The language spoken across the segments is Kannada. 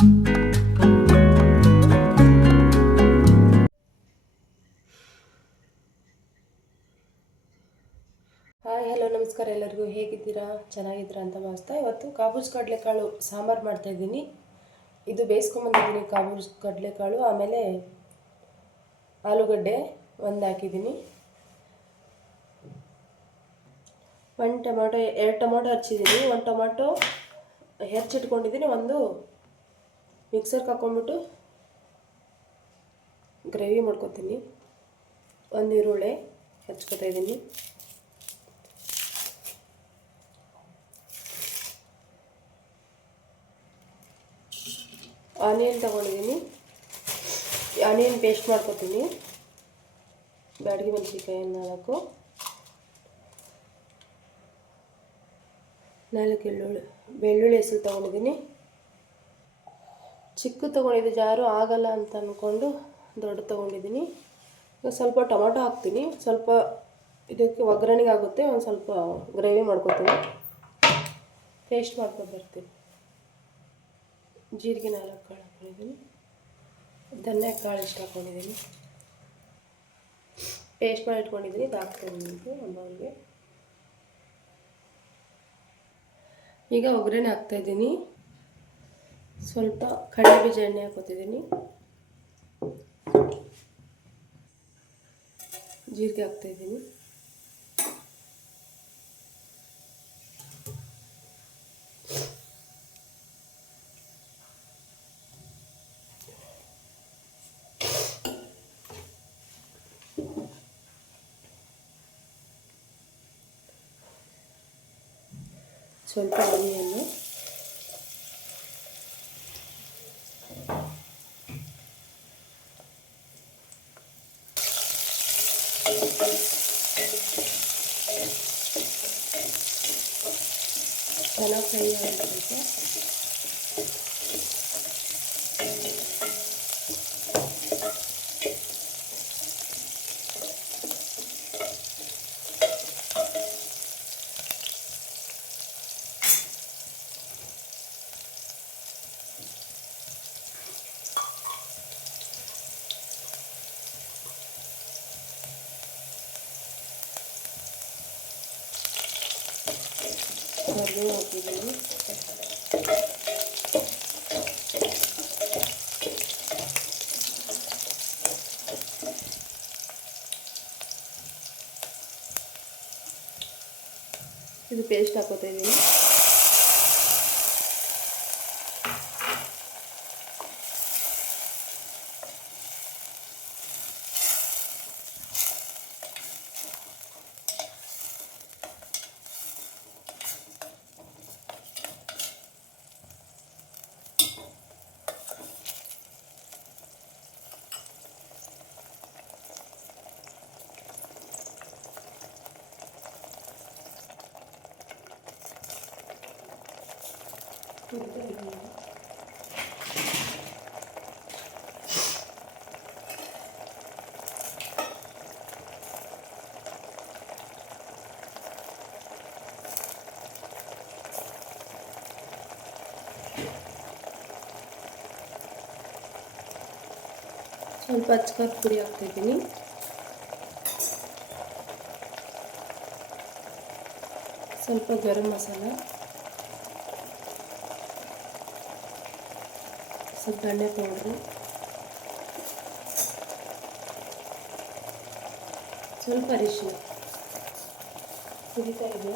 ಹಾಯ್, ಹಲೋ, ನಮಸ್ಕಾರ ಎಲ್ಲರಿಗೂ. ಹೇಗಿದ್ದೀರಾ? ಚೆನ್ನಾಗಿದ್ದೀರಾ ಅಂತ ಭಾವಿಸ್ತಾ ಇವತ್ತು ಕಾಬೂಸ್ ಕಡಲೆಕಾಳು ಸಾಂಬಾರು ಮಾಡ್ತಾಯಿದ್ದೀನಿ ಇದು ಬೇಯಿಸ್ಕೊಂಬಂದಿದ್ದೀನಿ ಕಾಬೂಸ್ ಕಡಲೆಕಾಳು. ಆಮೇಲೆ ಆಲೂಗಡ್ಡೆ ಒಂದು ಹಾಕಿದ್ದೀನಿ. ಒಂದು ಟೊಮೊಟೊ, ಎರಡು ಟೊಮೊಟೊ ಹಚ್ಚಿದ್ದೀನಿ. ಒಂದು ಟೊಮೊಟೊ ಹೆಚ್ಚಿಟ್ಕೊಂಡಿದ್ದೀನಿ. ಒಂದು ಮಿಕ್ಸರ್ಗೆ ಹಾಕ್ಕೊಂಬಿಟ್ಟು ಗ್ರೇವಿ ಮಾಡ್ಕೊತೀನಿ ಒಂದು ಈರುಳ್ಳಿ ಹಚ್ಕೊತಾ ಇದ್ದೀನಿ ಆನಿಯನ್ ತೊಗೊಂಡಿದ್ದೀನಿ ಆನಿಯನ್ ಪೇಸ್ಟ್ ಮಾಡ್ಕೊತೀನಿ ಬ್ಯಾಡಗಿ ಮೆಣಸಿನ್ಕಾಯಿ ನಾಲ್ಕು ನಾಲ್ಕು ಎಳ್ಳುಳ್ಳಿ ಬೆಳ್ಳುಳ್ಳಿ ಹೆಸರು ತೊಗೊಂಡಿದ್ದೀನಿ ಚಿಕ್ಕ ತೊಗೊಂಡಿದ್ದೆ ಜಾರು ಆಗಲ್ಲ ಅಂತ ಅಂದ್ಕೊಂಡು ದೊಡ್ಡ ತೊಗೊಂಡಿದ್ದೀನಿ. ಈಗ ಸ್ವಲ್ಪ ಟೊಮೊಟೊ ಹಾಕ್ತೀನಿ. ಸ್ವಲ್ಪ ಇದಕ್ಕೆ ಒಗ್ಗರಣೆಗೆ ಆಗುತ್ತೆ. ಒಂದು ಸ್ವಲ್ಪ ಗ್ರೇವಿ ಮಾಡ್ಕೊತೀನಿ. ಪೇಸ್ಟ್ ಮಾಡ್ಕೊಂಡು ಬರ್ತೀನಿ. ಜೀರಿಗೆ ನಾಲ್ಕು ಕಾಳು ಹಾಕೊಂಡಿದ್ದೀನಿ. ಧನ್ಯ ಕಾಳು ಇಷ್ಟು ಹಾಕ್ಕೊಂಡಿದ್ದೀನಿ ಪೇಸ್ಟ್ ಮಾಡಿ ಇಟ್ಕೊಂಡಿದ್ದೀನಿ. ಇದು ಈಗ ಒಗ್ಗರಣೆ ಹಾಕ್ತಾಯಿದ್ದೀನಿ ಸ್ವಲ್ಪ ಕಡಲೆ ಎಣ್ಣೆ ಹಾಕೋತಿದ್ದೀನಿ. ಜೀರಿಗೆ ಹಾಕ್ತಾಯಿದ್ದೀನಿ. ಸ್ವಲ್ಪ ಆನಿಯನ್ನು நல்லா ஃப்ரை ஆகிட்டு ಹಾಕಿದ್ದೀನಿ. ಇದು ಪೇಸ್ಟ್ ಹಾಕೋತಾ ಇದ್ದೀನಿ. ಸ್ವಲ್ಪ ಅಚ್ಕಾರದ ಪುಡಿ ಹಾಕ್ತಾಯಿದ್ದೀನಿ ಸ್ವಲ್ಪ ಗರಂ ಮಸಾಲ ಸ್ವಲ್ಪ ಧನ್ಯ ಪೌಡ್ರು ಸ್ವಲ್ಪ ಅರಿಶಿನ ಕುದಿತಾ ಇದೆ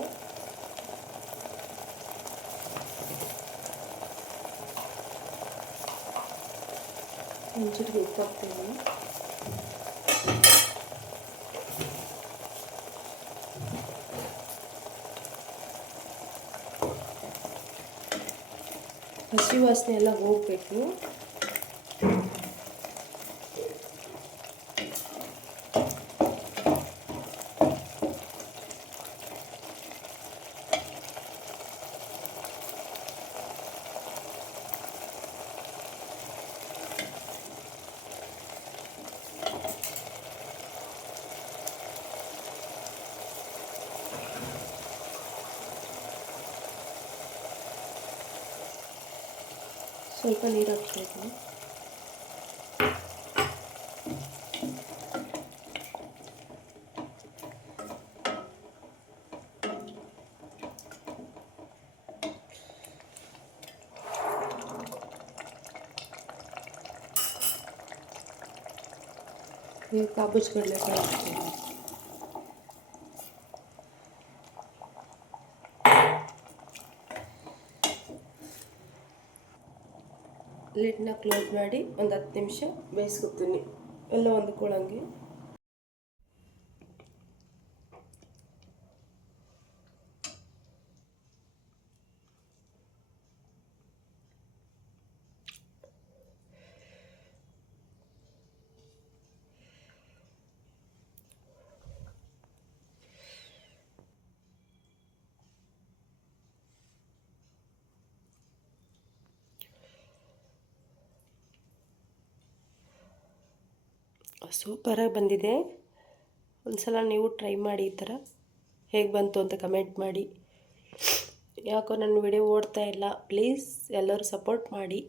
ಒಂಚೂರು ಉಪ್ಪು ಹಸಿ ವಾಸನೆ ಎಲ್ಲ ಹೋಗಬೇಕು. कोई तो पनीर रखते हैं ये काबूज कर लेते हैं। ಲಿಡ್ನ ಕ್ಲೋಸ್ ಮಾಡಿ ಒಂದು ಹತ್ತು ನಿಮಿಷ ಬೇಯಿಸ್ಕೊತೀನಿ. ಎಲ್ಲ ಹೊಂದ್ಕೊಳ್ಳಂಗೆ ಸೂಪರಾಗಿ ಬಂದಿದೆ. ಒಂದು ಸಲ ನೀವು ಟ್ರೈ ಮಾಡಿ ಈ ಥರ ಹೇಗೆ ಬಂತು ಅಂತ ಕಮೆಂಟ್ ಮಾಡಿ. ಯಾಕೋ ನನ್ನ ವಿಡಿಯೋ ಓಡ್ತಾ ಇಲ್ಲ. ಪ್ಲೀಸ್ ಎಲ್ಲರೂ ಸಪೋರ್ಟ್ ಮಾಡಿ.